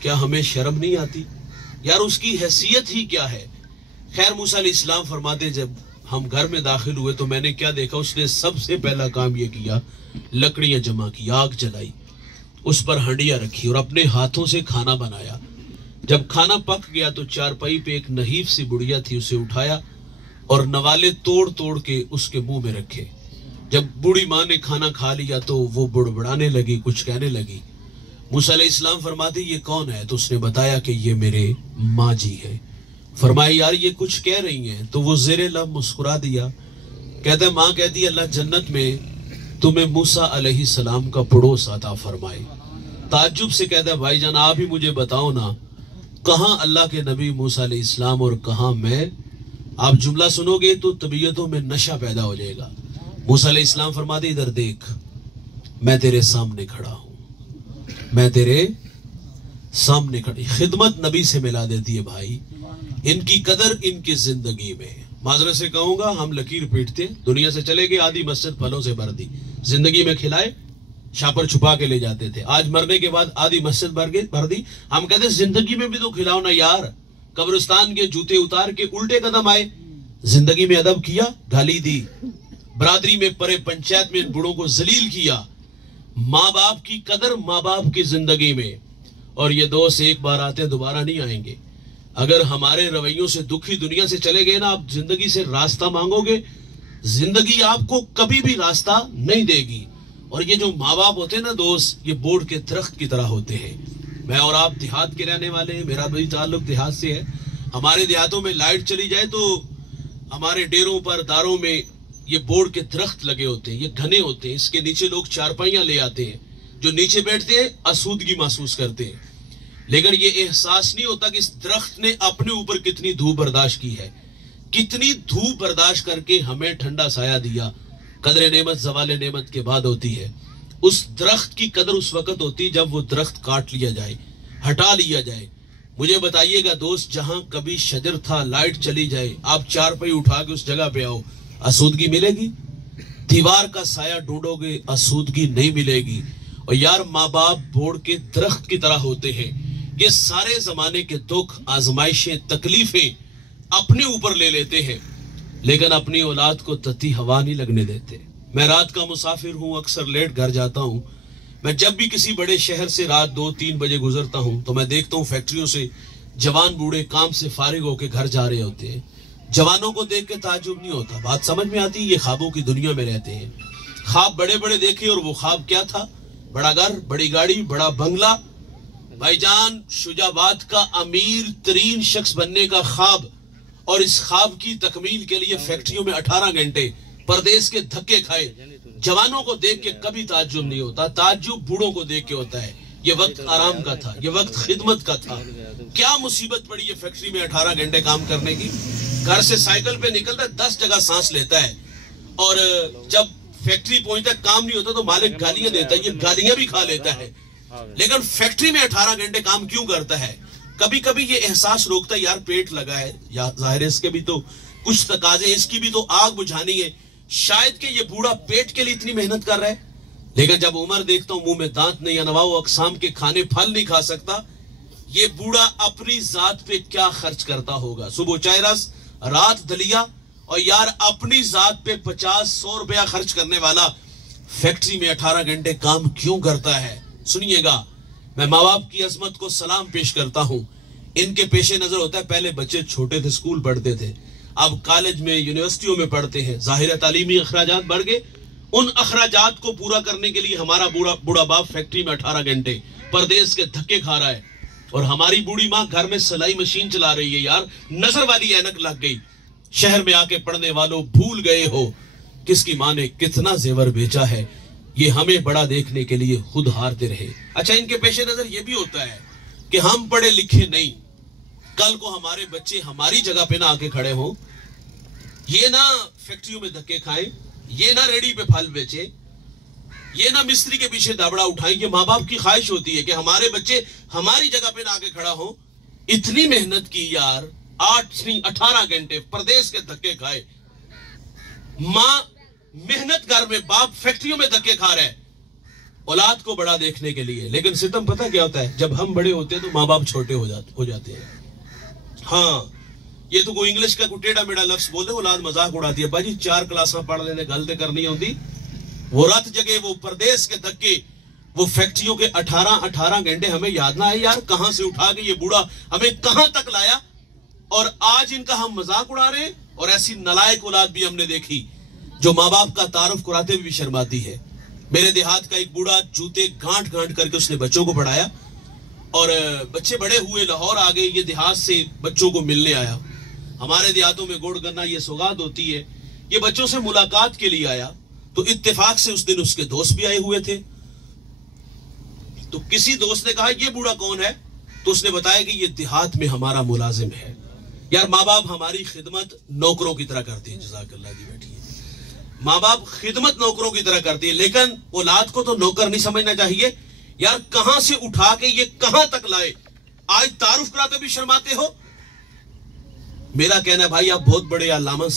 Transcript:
کیا ہمیں شرم نہیں آتی یار؟ اس کی حیثیت ہی کیا ہے؟ خیر موسیٰ علیہ السلام فرماتے جب ہم گھر میں داخل ہوئے تو میں نے کیا دیکھا، اس نے سب سے پہلا کام یہ کیا، لکڑیاں جمع کی، آگ جلائی، اس پر ہنڈیاں رکھی اور اپنے ہاتھوں سے کھانا بنایا۔ جب کھانا پک گیا تو چارپائی پہ ایک نحیف سی بڑیا تھی، اسے اٹھایا اور نوالے توڑ توڑ کے اس کے منہ میں رکھے۔ جب بوڑھی ماں نے کھانا کھا لیا تو وہ بڑبڑانے لگی، کچھ کہنے لگی۔ موسیٰ علیہ السلام فرماتے یہ کون ہے؟ تو اس نے بتایا کہ یہ میرے ماں جی ہے۔ فرمایا یار یہ کچھ کہہ رہی ہیں؟ تو وہ زیر لب مسکرا دیا، کہتا ہے ماں کہتی اللہ جنت میں تمہیں موسیٰ علیہ السلام کا پڑوس عطا فرمائے۔ تعجب سے کہتا ہے بھائی جان آپ ہی مجھے بتاؤ نا، کہاں اللہ کے نبی موسیٰ علیہ السلام اور کہاں میں؟ آپ جملہ سنو گے تو طبیعتوں میں نشہ پیدا ہو جائے گا۔ موسیٰ علیہ السلام فرماتے ادھر دیکھ، میں تیرے سامنے کھڑا ہوں، میں تیرے سامنے کھڑی۔ خدمت نبی سے ملا دیتی ہے بھائی، ان کی قدر ان کی زندگی میں۔ معذرت سے کہوں گا ہم لکیر پیٹتے، دنیا سے چلے گئے، آدھی مسجد پھلوں سے بھر دی، زندگی میں کھلائے شاپر چھپا کے لے جاتے تھے، آج مرنے کے بعد آدھی مسجد بھر دی۔ ہم کہتے ہیں زندگی میں بھی تو کھلاؤ نا یار، قبرستان کے جوتے اتار کے الٹے قدم آئے، زندگی میں ادب کیا، گالی دی، برادری میں پرے پنچایت میں ان بڑوں کو ذلیل کیا۔ ماں باپ کی قدر ماں باپ کی زندگی میں، اور یہ دوست ایک بار آتے دوبارہ نہیں آئیں گے۔ اگر ہمارے رویوں سے دکھی دنیا سے چلے گئے نا، آپ زندگی سے راستہ مانگو گے، زندگی آپ کو کبھی بھی راستہ نہیں دے گی۔ اور یہ جو ماں باپ ہوتے ہیں نا دوست، یہ بورڈ کے درخت کی طرح ہوتے ہیں۔ میں اور آپ دیہات کے رہنے والے ہیں، میرا بھی تعلق دیہات سے ہے۔ ہمارے دیہاتوں میں لائٹ چلی جائے تو ہمارے ڈیروں پر داروں میں یہ بورڈ کے درخت لگے ہوتے ہیں، یہ گھنے ہوتے ہیں، اس کے نیچے لوگ چارپائیاں لے آتے ہیں، جو نیچے بیٹھتے ہیں آسودگی محسوس کرتے ہیں، لیکن یہ احساس نہیں ہوتا کہ اس درخت نے اپنے اوپر کتنی دھوپ برداشت کی ہے، کتنی دھوپ برداشت کر کے ہمیں ٹھنڈا سایہ دیا۔ قدر نعمت زوال نعمت کے بعد ہوتی ہے۔ اس درخت کی قدر اس وقت ہوتی جب وہ درخت کاٹ لیا جائے، ہٹا لیا جائے۔ مجھے بتائیے گا دوست، جہاں کبھی شجر تھا، لائٹ چلی جائے، آپ چارپائی اٹھا کے اس جگہ پہ آؤ، آسودگی ملے گی؟ دیوار کا سایہ ڈھونڈو گے، آسودگی نہیں ملے گی۔ اور یار ماں باپ بورڈ کے درخت کی طرح ہوتے ہیں، یہ سارے زمانے کے دکھ، آزمائشیں، تکلیفیں اپنے اوپر لے لیتے ہیں، لیکن اپنی اولاد کو تتی ہوا نہیں لگنے دیتے۔ میں رات کا مسافر ہوں، اکثر لیٹ گھر جاتا ہوں۔ میں جب بھی کسی بڑے شہر سے رات 2-3 بجے گزرتا ہوں تو میں دیکھتا ہوں فیکٹریوں سے جوان بوڑھے کام سے فارغ ہو کے گھر جا رہے ہوتے ہیں۔ جوانوں کو دیکھ کے تعجب نہیں ہوتا، بات سمجھ میں آتی، یہ خوابوں کی دنیا میں رہتے ہیں۔ خواب بڑے بڑے دیکھے، اور وہ خواب کیا تھا؟ بڑا گھر، بڑی گاڑی، بڑا بنگلہ۔ بھائی جان، شجاعت کا امیر ترین شخص بننے کا خواب، اور اس خواب کی تکمیل کے لیے فیکٹریوں میں 18 گھنٹے پردیس کے دھکے کھائے۔ جوانوں کو دیکھ کے کبھی تعجب نہیں ہوتا، تعجب بوڑھوں کو دیکھ کے ہوتا ہے۔ یہ وقت آرام کا تھا، یہ وقت خدمت کا تھا۔ کیا مصیبت پڑی ہے فیکٹری میں 18 گھنٹے کام کرنے کی؟ گھر سے سائیکل پہ نکلتا ہے، 10 جگہ سانس لیتا ہے، اور جب فیکٹری پہنچتا ہے کام نہیں ہوتا تو مالک گالیاں دیتا ہے، یہ گالیاں بھی کھا لیتا ہے، لیکن فیکٹری میں 18 گھنٹے کام کیوں کرتا ہے؟ کبھی کبھی یہ احساس روکتا ہے یار پیٹ لگا ہے، یا ظاہر ہے اس کے بھی تو کچھ تقاضے، اس کی بھی تو آگ بجھانی ہے، شاید کہ یہ بوڑھا پیٹ کے لیے اتنی محنت کر رہا ہے۔ لیکن جب عمر دیکھتا ہوں منہ میں دانت نہیں، انواع و اقسام کے کھانے پھل نہیں کھا سکتا، یہ بوڑھا اپنی ذات پہ کیا خرچ کرتا ہوگا؟ صبح چائے رس، رات دلیا، اور یار اپنی ذات پہ 50-100 روپیہ خرچ کرنے والا فیکٹری میں 18 گھنٹے کام کیوں کرتا ہے؟ سنیے گا، میں ماں باپ کی عظمت کو سلام پیش کرتا ہوں۔ ان کے پیش نظر ہوتا ہے پہلے بچے چھوٹے تھے، اسکول پڑھتے تھے، اب کالج میں، یونیورسٹیوں میں پڑھتے ہیں، ظاہر تعلیمی اخراجات بڑھ گئے۔ ان اخراجات کو پورا کرنے کے لیے ہمارا بوڑھا باپ فیکٹری میں 18 گھنٹے پردیس کے دھکے کھا رہا ہے، اور ہماری بوڑھی ماں گھر میں سلائی مشین چلا رہی ہے۔ یار نظر والی اینک لگ گئی، شہر میں آ کے پڑھنے والوں بھول گئے ہو کس کی ماں نے کتنا زیور بیچا ہے۔ یہ ہمیں بڑا دیکھنے کے لیے خود ہارتے رہے۔ اچھا، ان کے پیش نظر یہ بھی ہوتا ہے کہ ہم پڑھے لکھے نہیں، کل کو ہمارے بچے ہماری جگہ پہ نہ آ کے کھڑے ہوں، یہ نہ فیکٹریوں میں دھکے کھائیں، یہ نہ ریڑی پہ پھل بیچے، یہ نہ مستری کے پیچھے دابڑا اٹھائیں۔ یہ ماں باپ کی خواہش ہوتی ہے کہ ہمارے بچے ہماری جگہ پہ نہ آ کے کھڑا ہوں۔ اتنی محنت کی یار، 18 گھنٹے پردیس کے دھکے کھائے، ماں محنت گھر میں، باپ فیکٹریوں میں دھکے کھا رہے ہیں، اولاد کو بڑا دیکھنے کے لیے. لیکن ستم پتہ کیا ہوتا ہے؟ جب ہم بڑے ہوتے ہیں تو ماں باپ چھوٹے ہو جاتے ہیں. ہاں یہ تو کوئی انگلش کا کوئی ٹیڑھا میڑھا لفظ بول دے اولاد مذاق اڑاتی ہے. باجی 4 کلاساں پڑھ لینے غلطی کرنی ہوتی. وہ رات جگہ وہ پردیس کے دھکے وہ فیکٹریوں کے 18 گھنٹے ہمیں یاد نہ آئے یار کہاں سے اٹھا کے یہ بوڑھا ہمیں کہاں تک لایا. اور آج ان کا ہم مذاق اڑا رہے ہیں. اور ایسی نلائق اولاد بھی ہم نے دیکھی جو ماں باپ کا تعارف کراتے ہوئے بھی شرماتی ہے. میرے دیہات کا ایک بوڑھا جوتے گانٹ کر کے اس نے بچوں کو پڑھایا اور بچے بڑے ہوئے لاہور آ گئے. یہ دیہات سے بچوں کو ملنے آیا. ہمارے دیہاتوں میں گوڑ کرنا یہ سوگات ہوتی ہے. یہ بچوں سے ملاقات کے لیے آیا تو اتفاق سے اس دن اس کے دوست بھی آئے ہوئے تھے. تو کسی دوست نے کہا یہ بوڑھا کون ہے؟ تو اس نے بتایا کہ یہ دیہات میں ہمارا ملازم ہے. یار ماں باپ ہماری خدمت نوکروں کی طرح کرتے ہیں. جزاک اللہ جی بیٹھیے. ماں باپ خدمت نوکروں کی طرح کرتے ہیں لیکن اولاد کو تو نوکر نہیں سمجھنا چاہیے. یار کہاں سے اٹھا کے یہ کہاں تک لائے. آج تعارف کراتے بھی شرماتے ہو. میرا کہنا ہے بھائی آپ بہت بڑے علامہ